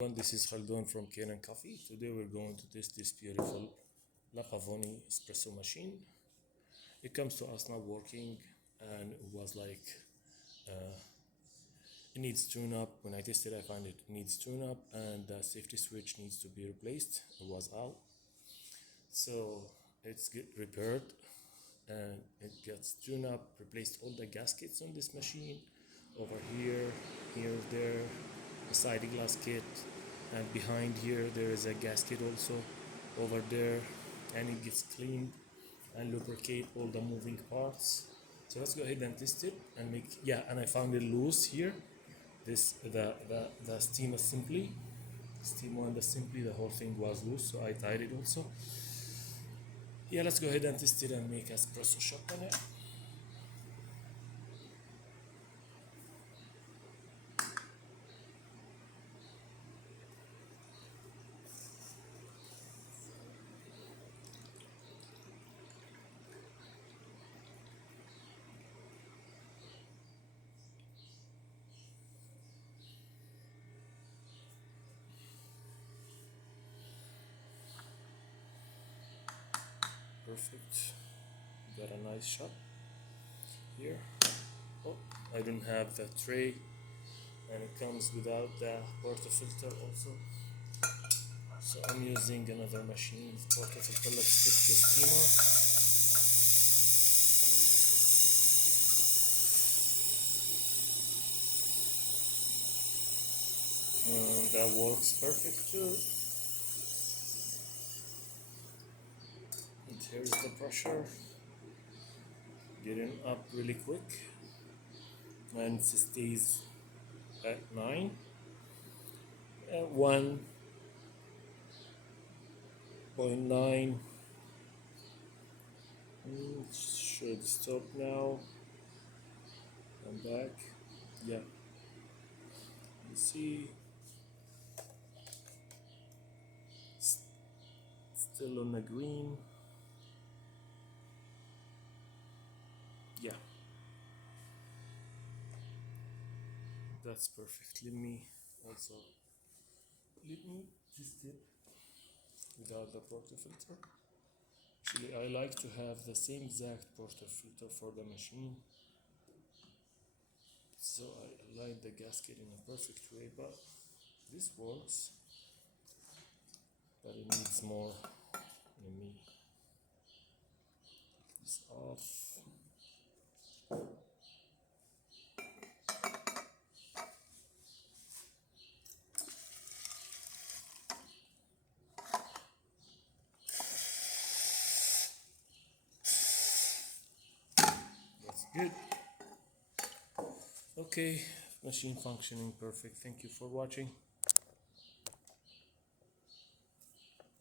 This is Khaldun from Kanen Coffee. Today we're going to test this beautiful Pavoni espresso machine. It comes to us not working, and it was like it needs tune up. When I tested, I found it needs tune up, and the safety switch needs to be replaced. It was out, so it's get repaired and it gets tuned up. Replaced all the gaskets on this machine over here, there, a side gasket, and behind here there is a gasket also over there, and it gets cleaned and lubricate all the moving parts. So let's go ahead and test it and make, yeah, and I found it loose here. This the steam assembly, the whole thing was loose, so I tied it also. Yeah, let's go ahead and test it and make espresso shot on it. Perfect. Got a nice shot here. Oh, I don't have the tray, and it comes without the portafilter also. So I'm using another machine with portafilter. Let's put the steamer. And that works perfect too. And here's the pressure. Getting up really quick. And it stays at 9. 1.9. Should stop now. I'm back. Yeah. You see, still on the green. Yeah, that's perfect. Let me test it without the portafilter. Actually, I like to have the same exact portafilter for the machine, so I align the gasket in a perfect way. But this works, but it needs more. Let me take this off. That's good. Okay, machine functioning perfect. Thank you for watching.